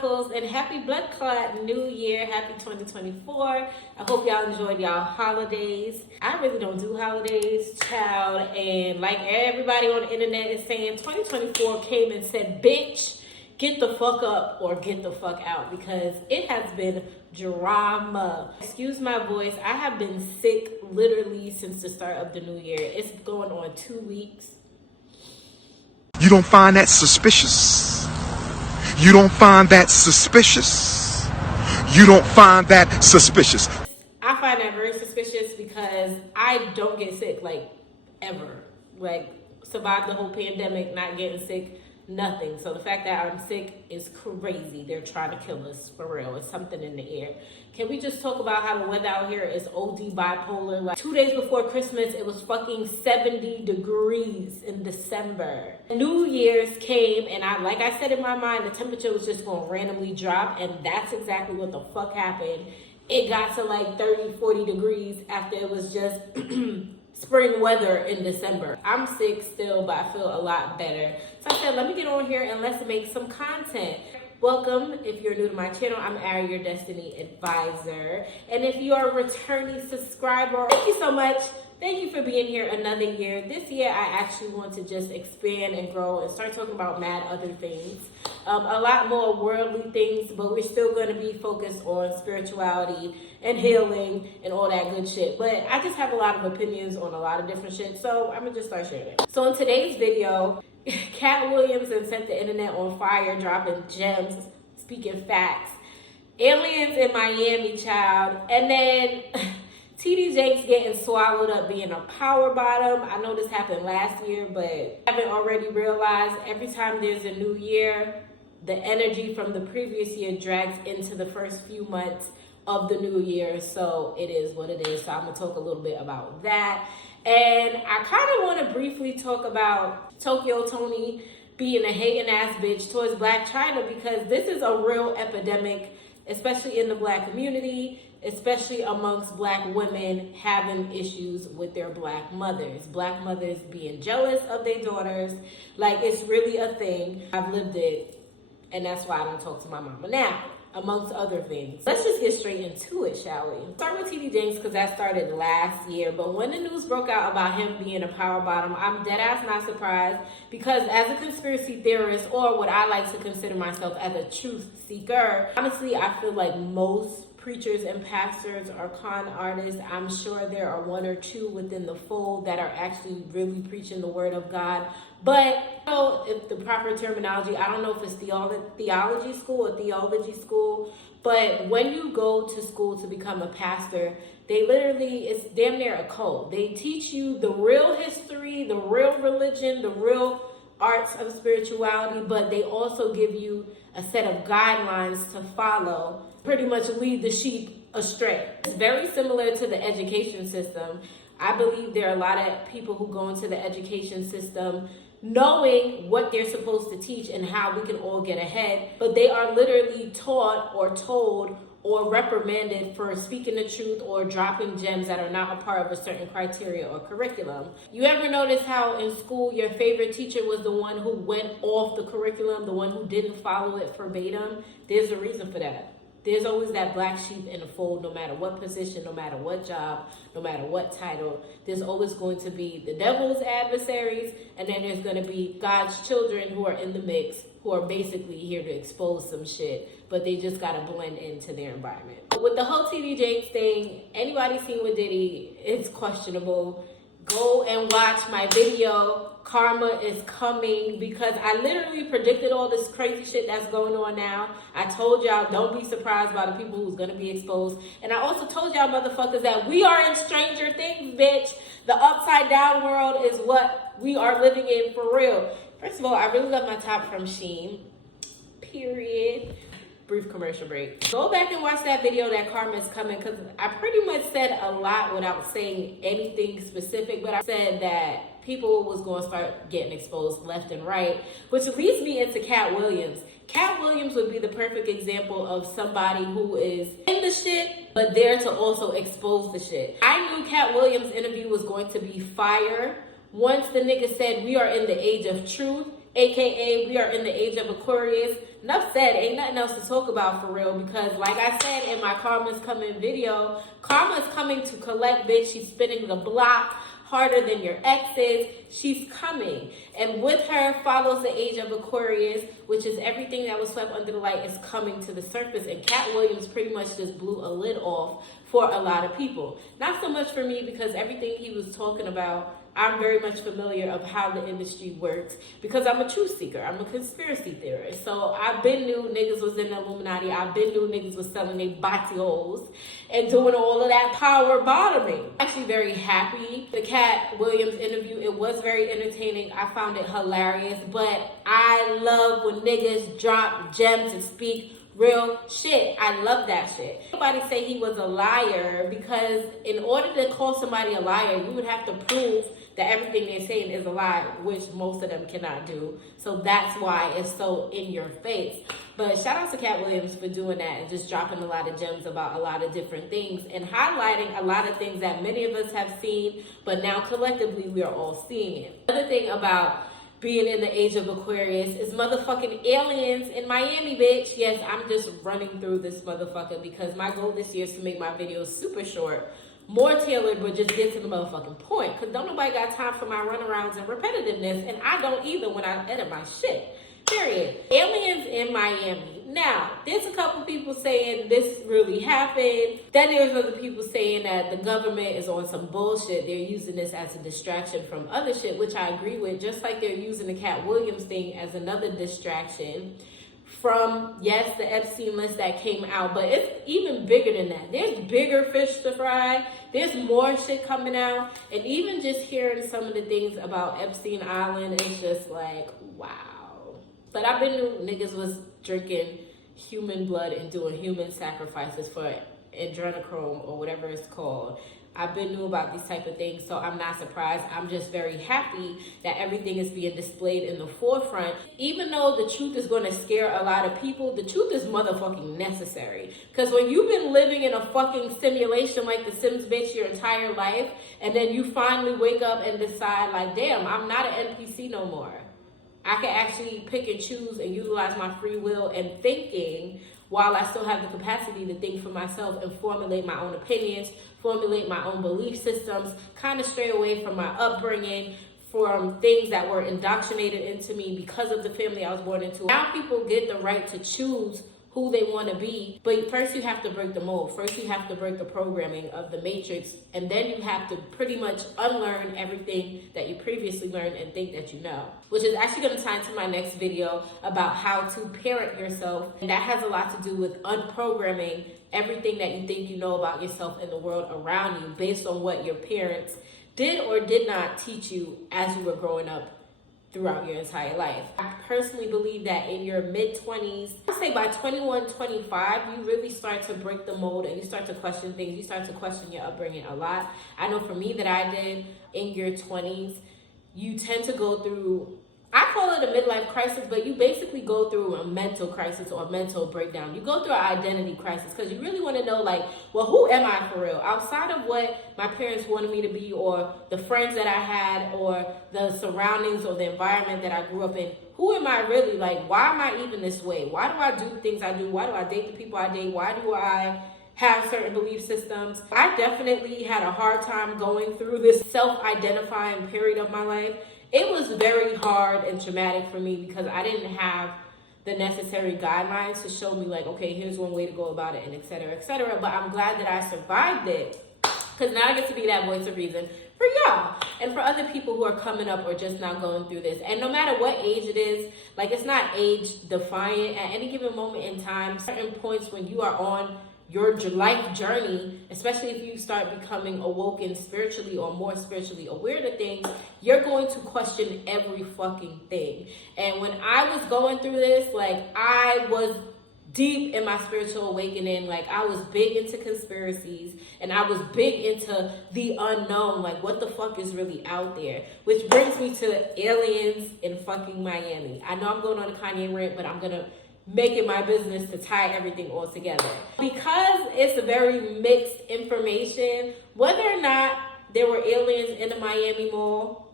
Chronicles, and happy blood clot new year. Happy 2024. I hope y'all enjoyed y'all holidays. I really don't do holidays, child, and like everybody on the internet is saying, 2024 came and said, bitch, get the fuck up or get the fuck out, because it has been drama. Excuse my voice. I have been sick literally since the start of the new year. It's going on 2 weeks. You don't find that suspicious? You don't find that suspicious? You don't find that suspicious? I find that very suspicious because I don't get sick, like, ever. Like, survived the whole pandemic, not getting sick, nothing. So the fact that I'm sick is crazy. They're trying to kill us, for real. It's something in the air. Can we just talk about how the weather out here is OD bipolar? Like 2 days before Christmas, it was fucking 70 degrees in December. New Year's came, and like I said in my mind, the temperature was just going to randomly drop, and that's exactly what the fuck happened. It got to like 30, 40 degrees after it was just spring weather in December. I'm sick still, but I feel a lot better. So I said, let me get on here and let's make some content. Welcome. If you're new to my channel, I'm Arie, your Destiny Advisor. And if you are a returning subscriber, thank you so much. Thank you for being here another year. This year, I actually want to just expand and grow and start talking about mad other things. A lot more worldly things, but we're still going to be focused on spirituality and healing and all that good shit. But I just have a lot of opinions on a lot of different shit, so I'm going to just start sharing it. So in today's video, Katt Williams and set the internet on fire, dropping gems, speaking facts. Aliens in Miami, child. And then TD Jakes getting swallowed up being a power bottom. I know this happened last year, but I haven't already realized every time there's a new year, the energy from the previous year drags into the first few months of the new year. So it is what it is. So I'm going to talk a little bit about that. And I kind of want to briefly talk about Tokyo Tony being a hating ass bitch towards Black China, because this is a real epidemic, especially in the Black community, especially amongst Black women having issues with their Black mothers. Black mothers being jealous of their daughters. Like, it's really a thing. I've lived it, and that's why I don't talk to my mama now, amongst other things. Let's just get straight into it, shall we? Start with TD Jakes, because that started last year. But when the news broke out about him being a power bottom, I'm dead ass not surprised, because as a conspiracy theorist, or what I like to consider myself as a truth seeker, honestly, I feel like most preachers and pastors are con artists. I'm sure there are one or two within the fold that are actually really preaching the word of God. But you know, if the proper terminology, I don't know if it's theology school or theology school, but when you go to school to become a pastor, they literally, it's damn near a cult. They teach you the real history, the real religion, the real arts of spirituality, but they also give you a set of guidelines to follow, pretty much lead the sheep astray. It's very similar to the education system. I believe there are a lot of people who go into the education system knowing what they're supposed to teach and how we can all get ahead, but they are literally taught or told or reprimanded for speaking the truth or dropping gems that are not a part of a certain criteria or curriculum. You ever notice how in school your favorite teacher was the one who went off the curriculum, the one who didn't follow it verbatim? There's a reason for that. There's always that black sheep in the fold, no matter what position, no matter what job, no matter what title. There's always going to be the devil's adversaries, and then there's going to be God's children who are in the mix, who are basically here to expose some shit, but they just got to blend into their environment. With the whole TD Jakes thing, anybody seen with Diddy, it's questionable. Go and watch my video, Karma is Coming, because I literally predicted all this crazy shit that's going on now. I told y'all, don't be surprised by the people who's going to be exposed. And I also told y'all motherfuckers that we are in Stranger Things, bitch. The upside down world is what we are living in for real. First of all, I really love my top from Shein, period. Brief commercial break. Go back and watch that video that Karma is Coming, because I pretty much said a lot without saying anything specific, but I said that people was going to start getting exposed left and right, which leads me into Katt Williams. Katt Williams would be the perfect example of somebody who is in the shit, but there to also expose the shit. I knew Katt Williams' interview was going to be fire. Once the nigga said we are in the age of truth, AKA we are in the age of Aquarius. Enough said, ain't nothing else to talk about for real, because like I said in my Karma's Coming video, Karma's coming to collect, bitch. She's spinning the block harder than your exes. She's coming. And with her follows the age of Aquarius, which is everything that was swept under the light is coming to the surface. And Katt Williams pretty much just blew a lid off for a lot of people. Not so much for me, because everything he was talking about, I'm very much familiar of how the industry works, because I'm a truth seeker. I'm a conspiracy theorist. So I've been knew niggas was in the Illuminati. I've been knew niggas was selling their body holes and doing all of that power bottoming. I'm actually very happy. The Katt Williams interview, it was very entertaining. I found it hilarious, but I love when niggas drop gems and speak real shit. I love that shit. Nobody say he was a liar, because in order to call somebody a liar, you would have to prove that everything they're saying is a lie, which most of them cannot do. So that's why it's so in your face. But shout out to Katt Williams for doing that and just dropping a lot of gems about a lot of different things and highlighting a lot of things that many of us have seen, but now collectively we are all seeing it. Another thing about being in the age of Aquarius is motherfucking aliens in Miami, bitch. Yes, I'm just running through this motherfucker because my goal this year is to make my videos super short, more tailored, but just get to the motherfucking point. Because don't nobody got time for my runarounds and repetitiveness, and I don't either when I edit my shit. Period. Aliens in Miami. Now, there's a couple people saying this really happened. Then there's other people saying that the government is on some bullshit. They're using this as a distraction from other shit, which I agree with. Just like they're using the Katt Williams thing as another distraction from, yes, the Epstein list that came out. But it's even bigger than that. There's bigger fish to fry. There's more shit coming out. And even just hearing some of the things about Epstein Island, it's just like, wow. But I've been knew niggas was drinking human blood and doing human sacrifices for adrenochrome or whatever it's called. I've been knew about these type of things, so I'm not surprised. I'm just very happy that everything is being displayed in the forefront. Even though the truth is going to scare a lot of people, the truth is motherfucking necessary. Because when you've been living in a fucking simulation like the Sims bitch your entire life, and then you finally wake up and decide like, damn, I'm not an NPC no more. I can actually pick and choose and utilize my free will and thinking while I still have the capacity to think for myself and formulate my own opinions, formulate my own belief systems, kind of stray away from my upbringing, from things that were indoctrinated into me because of the family I was born into. Now people get the right to choose who they want to be, but first you have to break the mold. First you have to break the programming of the matrix, and then you have to pretty much unlearn everything that you previously learned and think that you know, which is actually going to tie into my next video about how to parent yourself, and that has a lot to do with unprogramming everything that you think you know about yourself and the world around you based on what your parents did or did not teach you as you were growing up throughout your entire life. I personally believe that in your mid-20s, I say by 21, 25, you really start to break the mold and you start to question things. You start to question your upbringing a lot. I know for me that I did in your 20s, you tend to go through, I call it a midlife crisis, but you basically go through a mental crisis or a mental breakdown. You go through an identity crisis because you really want to know, like, well, who am I for real? Outside of what my parents wanted me to be, or the friends that I had, or the surroundings or the environment that I grew up in, who am I really? Like, why am I even this way? Why do I do the things I do? Why do I date the people I date? Why do I have certain belief systems? I definitely had a hard time going through this self-identifying period of my life. It was very hard and traumatic for me because I didn't have the necessary guidelines to show me like, okay, here's one way to go about it, and et cetera, et cetera. But I'm glad that I survived it, because now I get to be that voice of reason for y'all and for other people who are coming up or just now going through this. And no matter what age it is, like, it's not age defiant. At any given moment in time, certain points when you are on your life journey, especially if you start becoming awoken spiritually or more spiritually aware to things, you're going to question every fucking thing. And when I was going through this, like, I was deep in my spiritual awakening. Like, I was big into conspiracies and I was big into the unknown, like what the fuck is really out there, which brings me to aliens in fucking Miami. I know I'm going on a Kanye rant, but I'm gonna make it my business to tie everything all together. Because it's a very mixed information, whether or not there were aliens in the Miami Mall,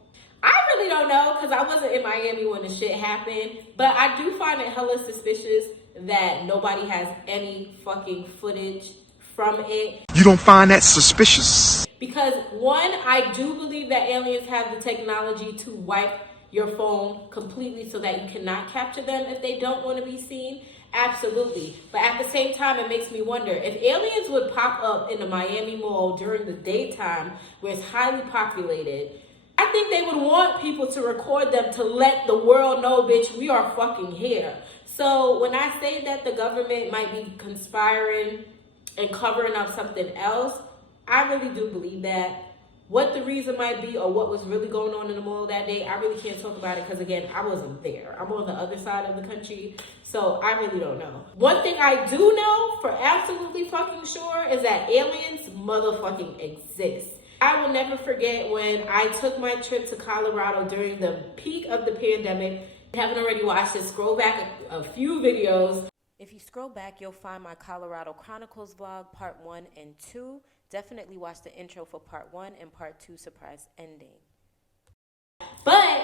I really don't know because I wasn't in Miami when the shit happened, but I do find it hella suspicious that nobody has any fucking footage from it. You don't find that suspicious? Because one, I do believe that aliens have the technology to wipe your phone completely so that you cannot capture them if they don't want to be seen. Absolutely. But at the same time, it makes me wonder if aliens would pop up in the Miami Mall during the daytime where it's highly populated. I think they would want people to record them to let the world know, bitch, we are fucking here. So when I say that the government might be conspiring and covering up something else, I really do believe that. What the reason might be or what was really going on in the mall that day, I really can't talk about it because, again, I wasn't there. I'm on the other side of the country, so I really don't know. One thing I do know for absolutely fucking sure is that aliens motherfucking exist. I will never forget when I took my trip to Colorado during the peak of the pandemic. If you haven't already watched it, scroll back a few videos. If you scroll back, you'll find my Colorado Chronicles vlog, part 1 and 2. Definitely watch the intro for part 1 and part 2 surprise ending. But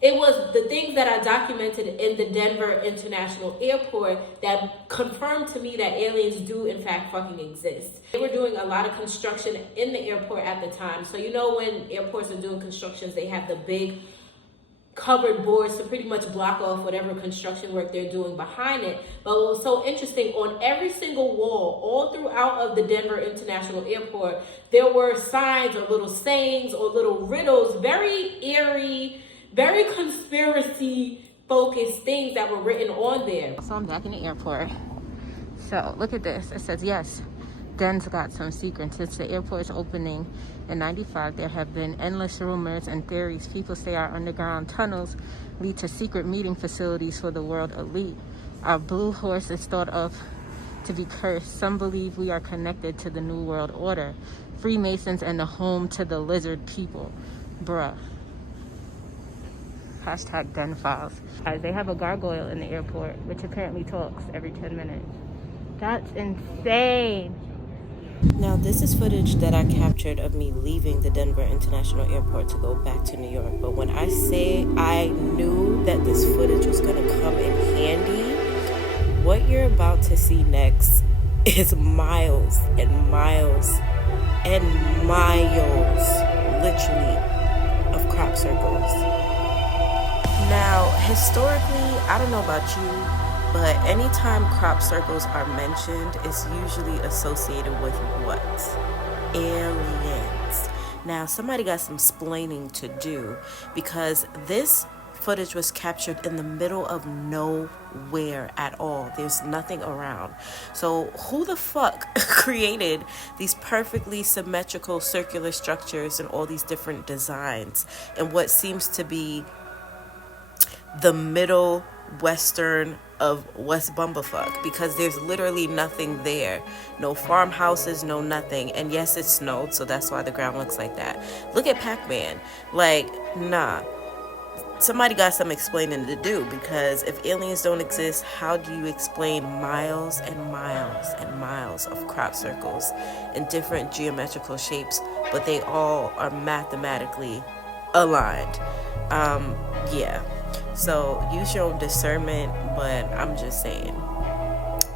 it was the things that I documented in the Denver International Airport that confirmed to me that aliens do in fact fucking exist. They were doing a lot of construction in the airport at the time. So you know when airports are doing constructions, they have the big covered boards to pretty much block off whatever construction work they're doing behind it. But what was so interesting, on every single wall, all throughout of the Denver International Airport, there were signs or little sayings or little riddles, very eerie, very conspiracy focused things that were written on there. So I'm back in the airport. So look at this. It says, yes, Den's got some secrets. Since the airport's opening in '95, there have been endless rumors and theories. People say our underground tunnels lead to secret meeting facilities for the world elite. Our blue horse is thought of to be cursed. Some believe we are connected to the New World Order, Freemasons, and the home to the lizard people. Bruh. Hashtag Den Files. They have a gargoyle in the airport, which apparently talks every 10 minutes. That's insane. Now, this is footage that I captured of me leaving the Denver International Airport to go back to New York. But when I say I knew that this footage was going to come in handy, what you're about to see next is miles and miles and miles, literally, of crop circles. Now, historically, I don't know about you, but anytime crop circles are mentioned, it's usually associated with what? Aliens. Now, somebody got some splaining to do because this footage was captured in the middle of nowhere at all. There's nothing around. So who the fuck created these perfectly symmetrical circular structures and all these different designs and what seems to be the middle western of West Bumblefuck, because there's literally nothing there. No farmhouses, no nothing. And yes, it snowed, so that's why the ground looks like that. Look at Pac-Man. Like, nah. Somebody got some explaining to do, because if aliens don't exist, how do you explain miles and miles and miles of crop circles in different geometrical shapes, but they all are mathematically aligned? Yeah. So use your own discernment, but I'm just saying,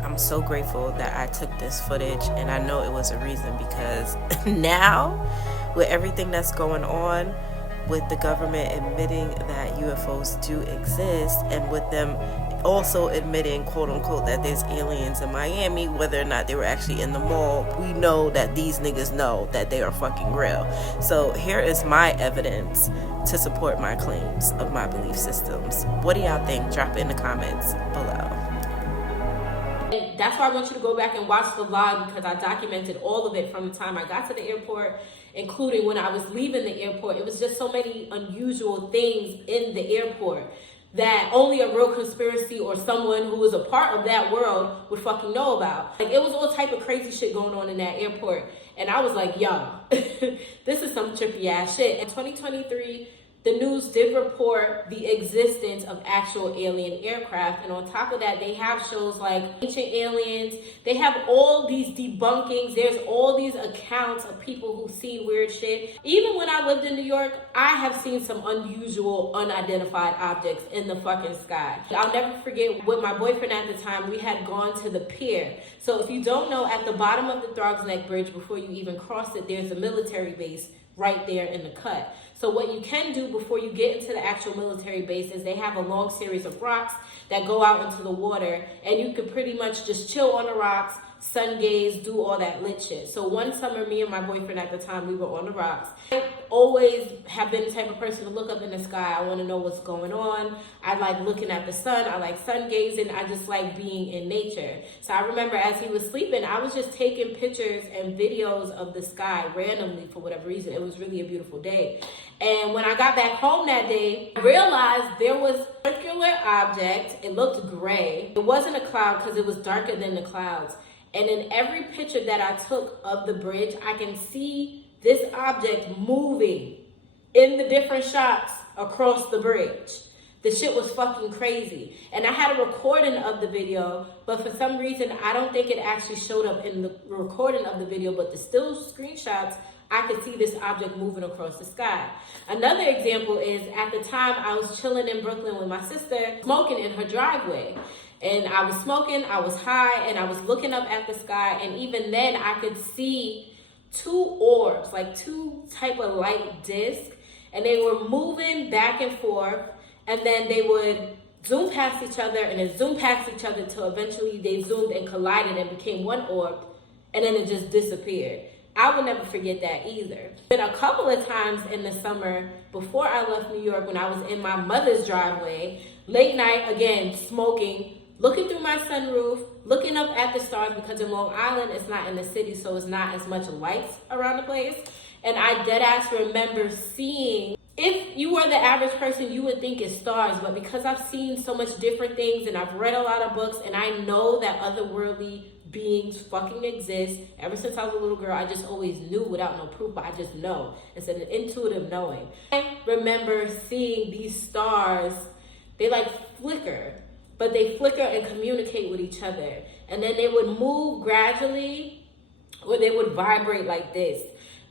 I'm so grateful that I took this footage, and I know it was a reason, because now with everything that's going on, with the government admitting that UFOs do exist, and with them also admitting, quote unquote, that there's aliens in Miami, whether or not they were actually in the mall, we know that these niggas know that they are fucking real. So here is my evidence to support my claims of my belief systems. What do y'all think? Drop it in the comments below. And that's why I want you to go back and watch the vlog, because I documented all of it from the time I got to the airport, including when I was leaving the airport. It was just so many unusual things in the airport that only a real conspiracy or someone who was a part of that world would fucking know about. Like, it was all type of crazy shit going on in that airport. And I was like, yo, this is some trippy ass shit. In 2023, the news did report the existence of actual alien aircraft. And on top of that, they have shows like Ancient Aliens. They have all these debunkings. There's all these accounts of people who see weird shit. Even when I lived in New York, I have seen some unusual, unidentified objects in the fucking sky. I'll never forget with my boyfriend at the time, we had gone to the pier. So if you don't know, at the bottom of the Throgs Neck Bridge, before you even cross it, there's a military base right there in the cut. So what you can do before you get into the actual military base is they have a long series of rocks that go out into the water, and you could pretty much just chill on the rocks, sun gaze, do all that lit shit. So one summer, me and my boyfriend at the time, we were on the rocks. I always have been the type of person to look up in the sky. I want to know what's going on. I like looking at the sun. I like sun gazing. I just like being in nature. So I remember as he was sleeping, I was just taking pictures and videos of the sky randomly for whatever reason. It was really a beautiful day. And when I got back home that day, I realized there was a circular object. It looked gray. It wasn't a cloud because it was darker than the clouds. And in every picture that I took of the bridge, I can see this object moving in the different shots across the bridge. The shit was fucking crazy. And I had a recording of the video, but for some reason, I don't think it actually showed up in the recording of the video, but the still screenshots, I could see this object moving across the sky. Another example is at the time I was chilling in Brooklyn with my sister, smoking in her driveway. And I was smoking, I was high, and I was looking up at the sky. And even then I could see two orbs, like two type of light discs. And they were moving back and forth. And then they would zoom past each other and then zoom past each other till eventually they zoomed and collided and became one orb. And then it just disappeared. I will never forget that either. Been a couple of times in the summer before I left New York when I was in my mother's driveway, late night, again, smoking, looking through my sunroof, looking up at the stars because in Long Island, it's not in the city, so it's not as much lights around the place. And I deadass remember seeing, if you were the average person, you would think it's stars, but because I've seen so much different things and I've read a lot of books and I know that otherworldly beings fucking exist. Ever since I was a little girl, I just always knew without no proof, but I just know. It's an intuitive knowing. I remember seeing these stars, they like flicker, but they flicker and communicate with each other. And then they would move gradually, or they would vibrate like this.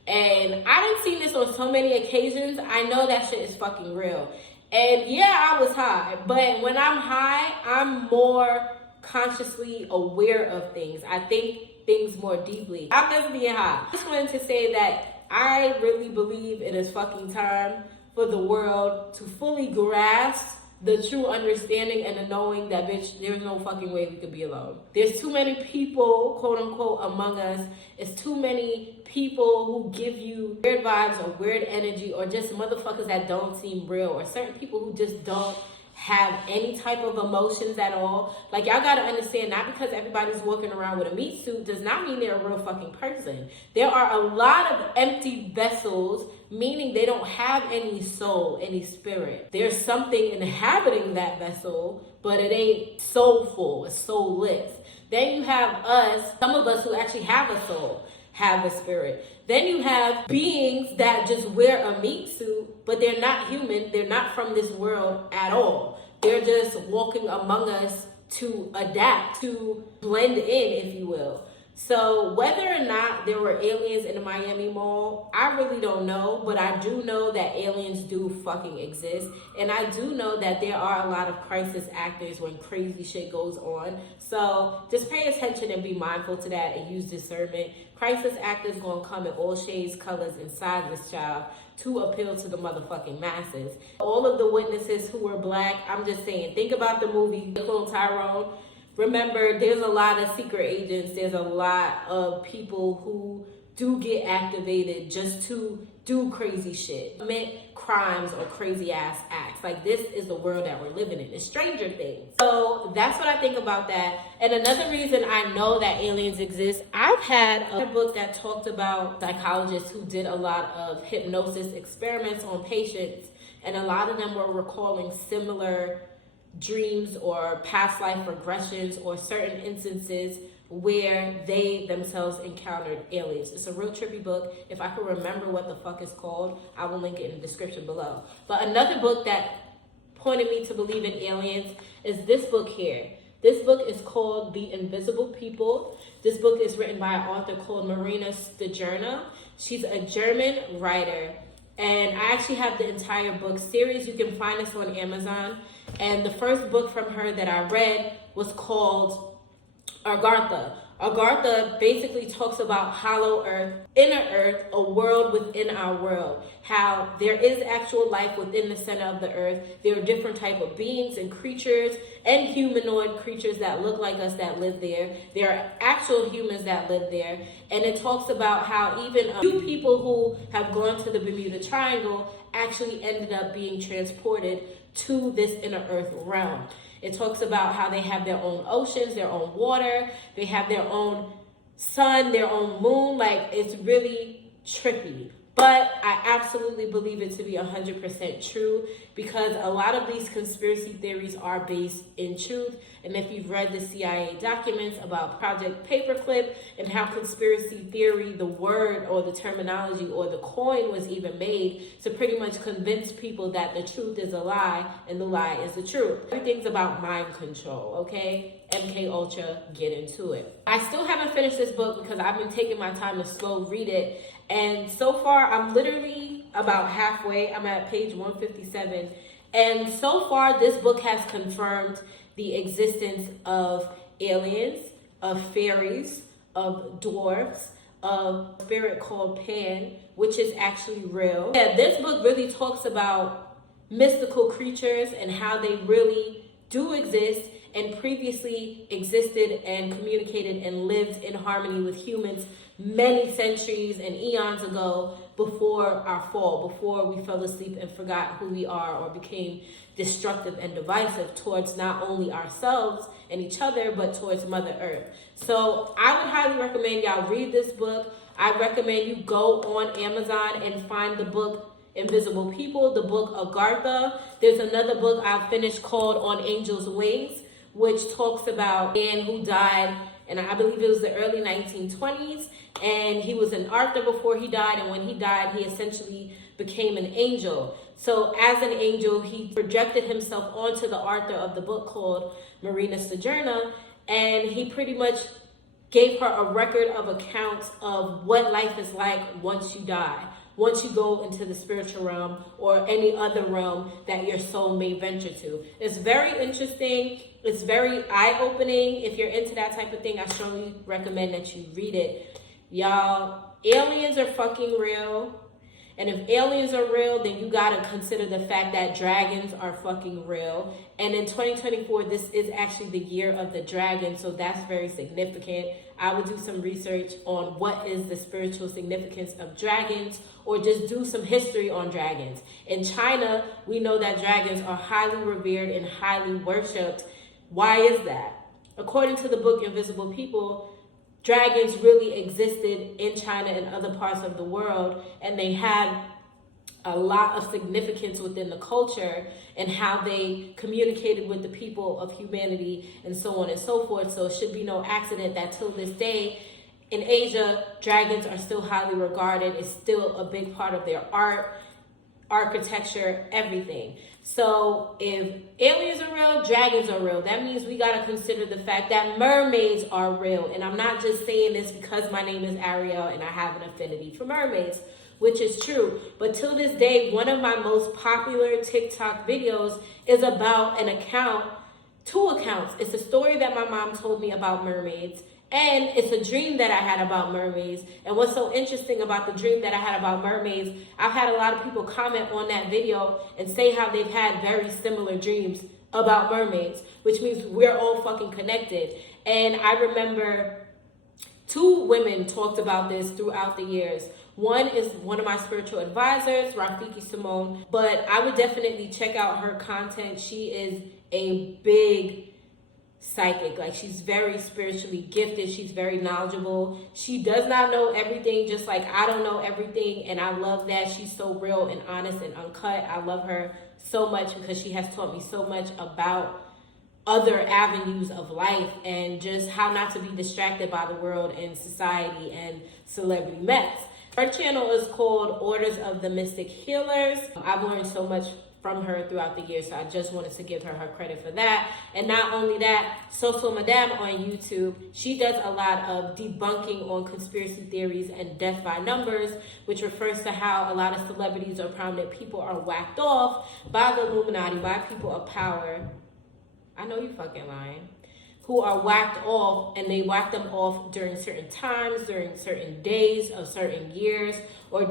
And I done seen this on so many occasions. I know that shit is fucking real. And yeah, I was high, but when I'm high, I'm more consciously aware of things. I think things more deeply. I'm just being high. I just wanted to say that I really believe it is fucking time for the world to fully grasp the true understanding and the knowing that, bitch, there's no fucking way we could be alone. There's too many people, quote unquote, among us. It's too many people who give you weird vibes or weird energy or just motherfuckers that don't seem real, or certain people who just don't have any type of emotions at all. Like, y'all gotta understand, not because everybody's walking around with a meat suit does not mean they're a real fucking person. There are a lot of empty vessels, meaning they don't have any soul, any spirit. There's something inhabiting that vessel, but it ain't soulful, it's soulless. Then you have us, some of us who actually have a soul, have a spirit. Then you have beings that just wear a meat suit, but they're not human. They're not from this world at all. They're just walking among us to adapt, to blend in, if you will. So whether or not there were aliens in the Miami Mall, I really don't know, but I do know that aliens do fucking exist. And I do know that there are a lot of crisis actors when crazy shit goes on. So just pay attention and be mindful to that and use discernment. Crisis actors gonna come in all shades, colors, and sizes, child, to appeal to the motherfucking masses. All of the witnesses who were black, I'm just saying, think about the movie Nicole Tyrone. Remember, there's a lot of secret agents. There's a lot of people who do get activated just to do crazy shit, commit crimes or crazy ass acts. Like, this is the world that we're living in. It's Stranger Things. So that's what I think about that. And another reason I know that aliens exist, I've had a book that talked about psychologists who did a lot of hypnosis experiments on patients, and a lot of them were recalling similar dreams or past life regressions or certain instances where they themselves encountered aliens. It's a real trippy book. If I can remember what the fuck it's called, I will link it in the description below. But another book that pointed me to believe in aliens is this book here. This book is called The Invisible People. This book is written by an author called Marina Stajurna. She's a German writer. And I actually have the entire book series. You can find this on Amazon. And the first book from her that I read was called Agartha. Agartha basically talks about hollow earth, inner earth, a world within our world. How there is actual life within the center of the earth. There are different type of beings and creatures and humanoid creatures that look like us that live there. There are actual humans that live there. And it talks about how even a few people who have gone to the Bermuda Triangle actually ended up being transported to this inner earth realm. It talks about how they have their own oceans, their own water, they have their own sun, their own moon. Like, it's really trippy. But I absolutely believe it to be 100% true, because a lot of these conspiracy theories are based in truth. And if you've read the CIA documents about Project Paperclip and how conspiracy theory, the word or the terminology or the coin was even made to pretty much convince people that the truth is a lie and the lie is the truth. Everything's about mind control, okay? MK Ultra, get into it. I still haven't finished this book because I've been taking my time to slow read it. And so far, I'm literally about halfway. I'm at page 157. And so far, this book has confirmed the existence of aliens, of fairies, of dwarfs, of a spirit called Pan, which is actually real. Yeah, this book really talks about mystical creatures and how they really do exist and previously existed and communicated and lived in harmony with humans many centuries and eons ago, before our fall, before we fell asleep and forgot who we are or became destructive and divisive towards not only ourselves and each other, but towards Mother Earth. So I would highly recommend y'all read this book. I recommend you go on Amazon and find the book Invisible People, the book Agartha. There's another book I finished called On Angels' Wings, which talks about a man who died, and I believe it was the early 1920s, and he was an author before he died, and when he died, he essentially became an angel. So as an angel, he projected himself onto the author of the book called Marina Stajurna, and he pretty much gave her a record of accounts of what life is like once you die, once you go into the spiritual realm or any other realm that your soul may venture to. It's very interesting. It's very eye-opening. If you're into that type of thing, I strongly recommend that you read it. Y'all, aliens are fucking real. And if aliens are real, then you gotta consider the fact that dragons are fucking real. And in 2024, this is actually the year of the dragon, so that's very significant. I would do some research on what is the spiritual significance of dragons, or just do some history on dragons. In China, we know that dragons are highly revered and highly worshipped. Why is that? According to the book Invisible People, dragons really existed in China and other parts of the world, and they had a lot of significance within the culture and how they communicated with the people of humanity and so on and so forth. So it should be no accident that till this day in Asia, dragons are still highly regarded. It's still a big part of their art, architecture, everything. So if aliens are real, dragons are real. That means we got to consider the fact that mermaids are real. And I'm not just saying this because my name is Ariel and I have an affinity for mermaids, which is true. But till this day, one of my most popular TikTok videos is about an account, two accounts. It's a story that my mom told me about mermaids, and it's a dream that I had about mermaids. And what's so interesting about the dream that I had about mermaids, I've had a lot of people comment on that video and say how they've had very similar dreams about mermaids, which means we're all fucking connected. And I remember two women talked about this throughout the years. One is one of my spiritual advisors, Rafiki Simone, but I would definitely check out her content. She is a big psychic. Like, she's very spiritually gifted. She's very knowledgeable. She does not know everything, just like I don't know everything. And I love that she's so real and honest and uncut. I love her so much because she has taught me so much about other avenues of life and just how not to be distracted by the world and society and celebrity mess. Her channel is called Orders of the Mystic Healers. I've learned so much from her throughout the years, so I just wanted to give her credit for that. And not only that, Xoxo Madame on YouTube, she does a lot of debunking on conspiracy theories and death by numbers, which refers to how a lot of celebrities or prominent people are whacked off by the Illuminati, by people of power. I know you fucking lying. Who are whacked off, and they whack them off during certain times, during certain days of certain years, or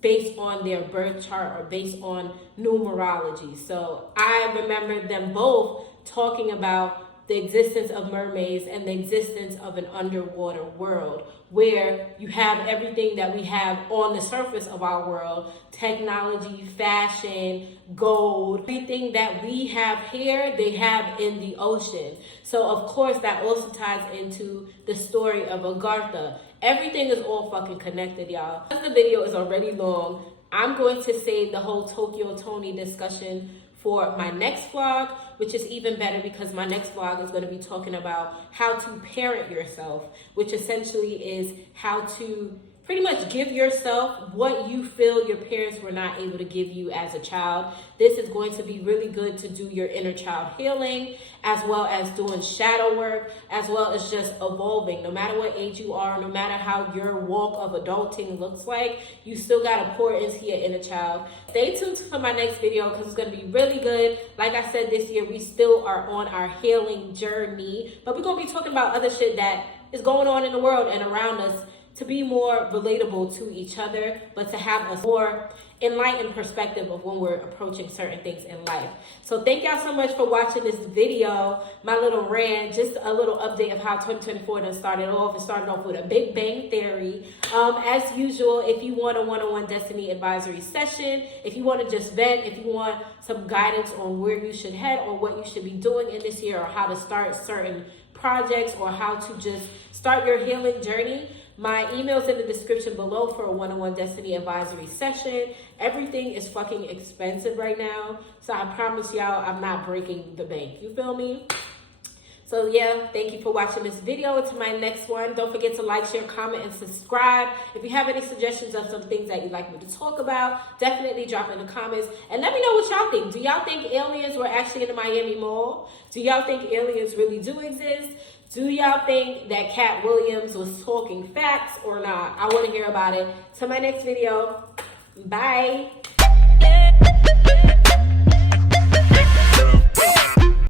based on their birth chart or based on numerology. So I remember them both talking about the existence of mermaids and the existence of an underwater world where you have everything that we have on the surface of our world, technology, fashion, gold, everything that we have here, they have in the ocean. So of course that also ties into the story of Agartha. Everything is all fucking connected, y'all. Because the video is already long, I'm going to save the whole Tokyo Tony discussion for my next vlog, which is even better because my next vlog is going to be talking about how to parent yourself, which essentially is how to pretty much give yourself what you feel your parents were not able to give you as a child. This is going to be really good to do your inner child healing, as well as doing shadow work, as well as just evolving. No matter what age you are, no matter how your walk of adulting looks like, you still got to pour into your inner child. Stay tuned for my next video because it's going to be really good. Like I said, this year we still are on our healing journey, but we're going to be talking about other shit that is going on in the world and around us, to be more relatable to each other, but to have a more enlightened perspective of when we're approaching certain things in life. So thank y'all so much for watching this video, my little rant, just a little update of how 2024 done started off. It started off with a Big Bang Theory. As usual, if you want a one-on-one Destiny advisory session, if you want to just vent, if you want some guidance on where you should head or what you should be doing in this year, or how to start certain projects, or how to just start your healing journey, my email's in the description below for a one-on-one Destiny advisory session. Everything is fucking expensive right now, so I promise y'all I'm not breaking the bank. You feel me? So yeah, thank you for watching this video. Until my next one, don't forget to like, share, comment, and subscribe. If you have any suggestions of some things that you'd like me to talk about, definitely drop in the comments. And let me know what y'all think. Do y'all think aliens were actually in the Miami Mall? Do y'all think aliens really do exist? Do y'all think that Katt Williams was talking facts or not? I want to hear about it. Till my next video, bye.